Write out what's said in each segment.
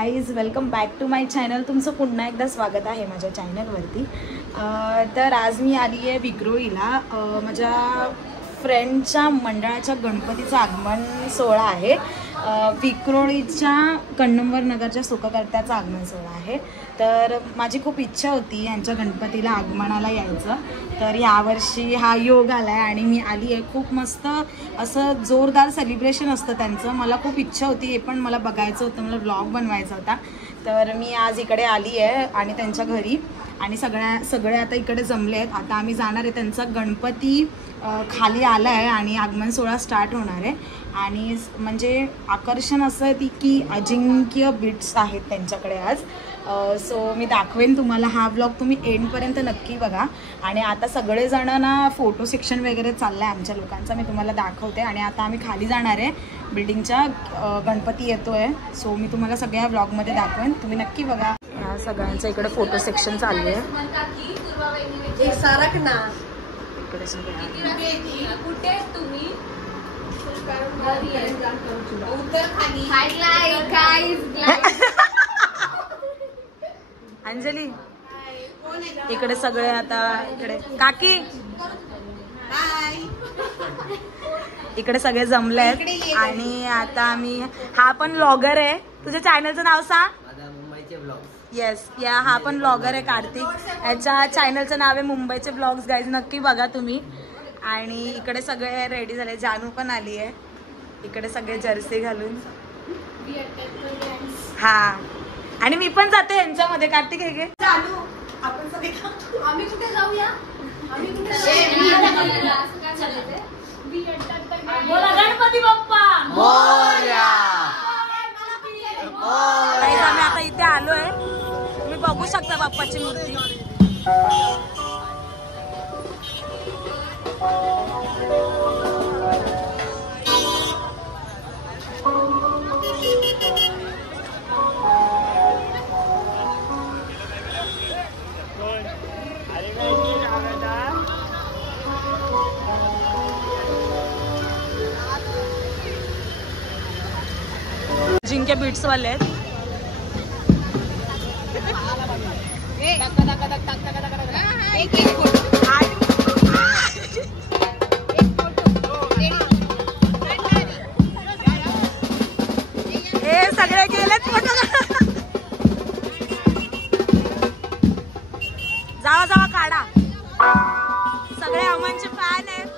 Guys, welcome back to my channel. तुमचं पुन्हा एकदा स्वागत आहे माझ्या चॅनलवरती. तर आज मी आली आहे विक्रोळीला. माझ्या फ्रेंडच्या मंडळाच्या गणपतीचं आगमन सोहळा आहे. विक्रोळीच्या कन्नंबर नगरच्या सुखकर्त्याचा आगमन सोहळा आहे. तर माझी खूप इच्छा होती यांच्या गणपतीला आगमनाला यायचं. तर यावर्षी हा योग आला आहे आणि मी आली आहे. खूप मस्त असं जोरदार सेलिब्रेशन असतं त्यांचं. मला खूप इच्छा होती, हे पण मला बघायचं होतं, मला व्लॉग बनवायचा होता. तर मी आज इकडे आली आहे आणि त्यांच्या घरी आणि सगळे आता इकडे जमले आहेत. आता आम्ही जाणार आहे. त्यांचा गणपती खाली आला आहे आणि आगमन सोहळा स्टार्ट होणार आहे. आणि म्हणजे आकर्षण असं आहे की अजिंक्य बिट्स आहेत त्यांच्याकडे आज. सो मी दाखवेन तुम्हाला. हा व्लॉग तुम्ही एंडपर्यंत नक्की बघा. आणि आता सगळेजण ना फोटो सेक्शन वगैरे चाललं आहे आमच्या लोकांचा, मी तुम्हाला दाखवते. आणि आता आम्ही खाली जाणार आहे बिल्डिंगच्या. गणपती येतो आहे. सो मी तुम्हाला सगळ्या व्लॉगमध्ये दाखवेन, तुम्ही नक्की बघा. ह्या सगळ्यांचं इकडे फोटो सेक्शन चालू आहे. इकडे अंजली इकडे सगळे आता इकडे काकी इकडे सगळे जमले आहेत. आणि आता आम्ही, हा पण व्लॉगर आहे. तुझ्या चॅनलचं नाव सांग. येस, हा पण व्लॉगर आहे कार्तिक. याच्या चॅनलचं नाव आहे मुंबईचे ब्लॉग्स. गाईज नक्की बघा तुम्ही. आणि इकडे सगळे रेडी झाले. जानू पण आली आहे इकडे सगळे जर्सी घालून. हा, आणि मी पण जाते यांच्यामध्ये. कार्तिक हे जानू आपण सगळे आम्ही कुठे जाऊया. गणपती बाप्पा मोरया. आम्ही आता इथे आलोय. तुम्ही बघू शकता बाप्पाची मूर्ती. जिंके बीट्स वाले आहेत. हे सगळे गेलेत फोटो. जावा जावा काढा. सगळे अमनचे फॅन आहेत.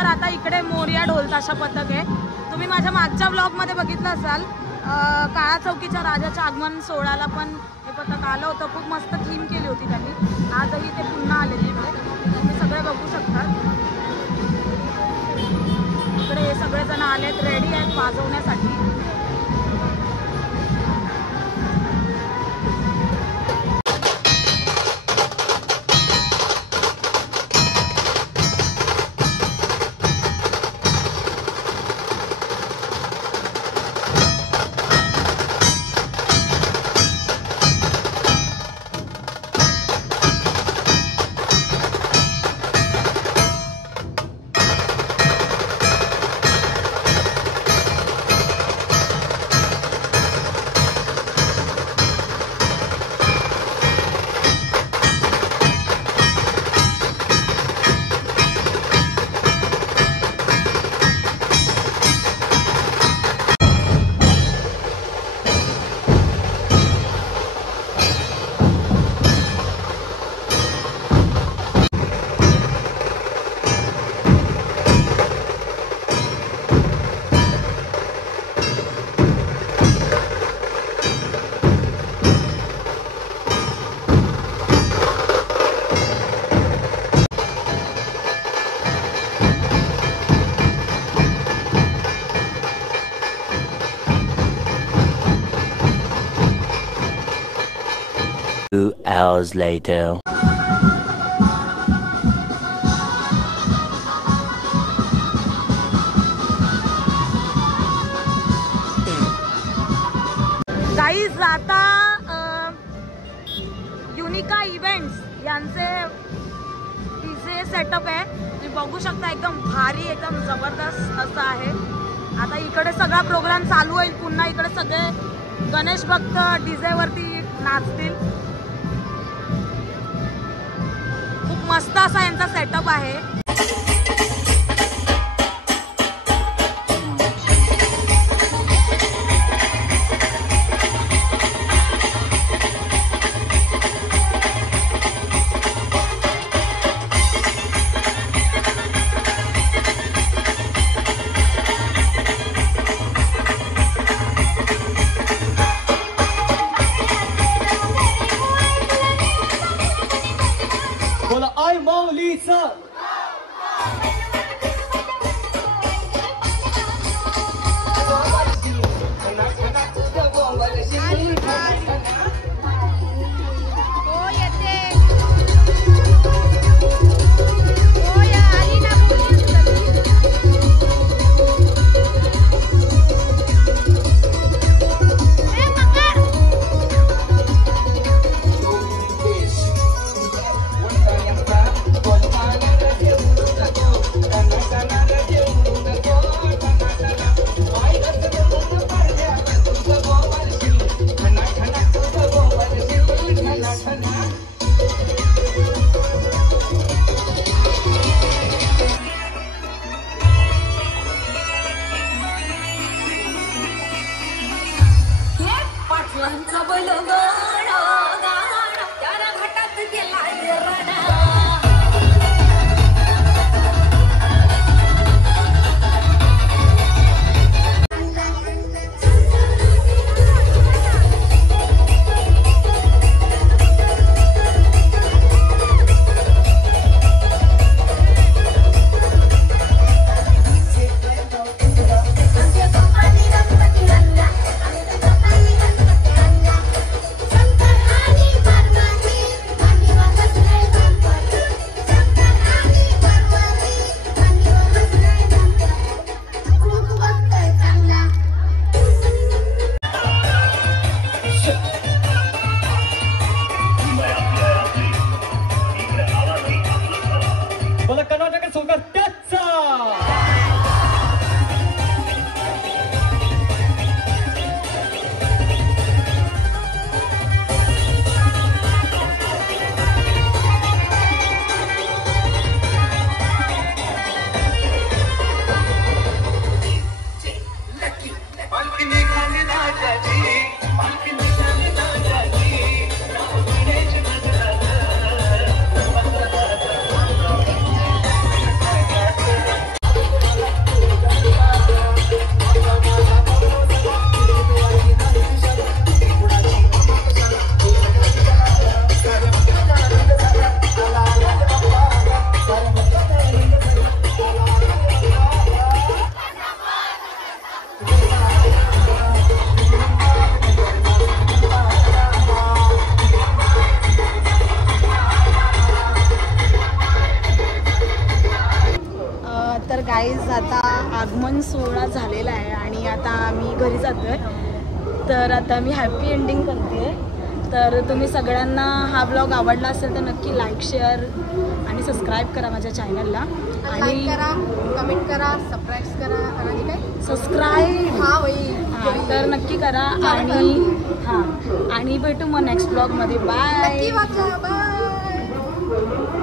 तर आता इकडे मोरया ढोल ताशा पथक आहे. तुम्ही माझ्या मागच्या ब्लॉगमध्ये बघितलं असाल, काळा चौकीच्या राजाच्या आगमन सोहळ्याला पण हे पथक आलं होतं. खूप मस्त थीम केली होती त्यांनी. आजही ते पुन्हा आलेले इकडे, तुम्ही सगळे बघू शकता. इकडे हे सगळेजण आलेत, रेडी आहेत वाजवण्यासाठी. Two hours later. गाईज आता युनिका इव्हेंट्स यांचे डीजे सेटअप आहे. तुम्ही बघू शकता, एकदम भारी, एकदम जबरदस्त असं आहे. आता इकडे सगळा प्रोग्राम चालू होईल. पुन्हा इकडे सगळे गणेश भक्त डीजे वरती नाचतील. खूप मस्त असा यांचा सेटअप आहे. बोला, आई माऊलीचा तर आता मी हॅपी एंडिंग करते. तर तुम्ही सगळ्यांना हा ब्लॉग आवडला असेल तर नक्की लाईक शेअर आणि सबस्क्राईब करा माझ्या चॅनलला आणि करा, कमेंट करा, सबस्क्राईब करा आणि काय सबस्क्राईब हां वही तर नक्की करा आणि हां आणि भेटू मग नेक्स्ट ब्लॉगमध्ये. बाय. नक्की वाचा. बाय.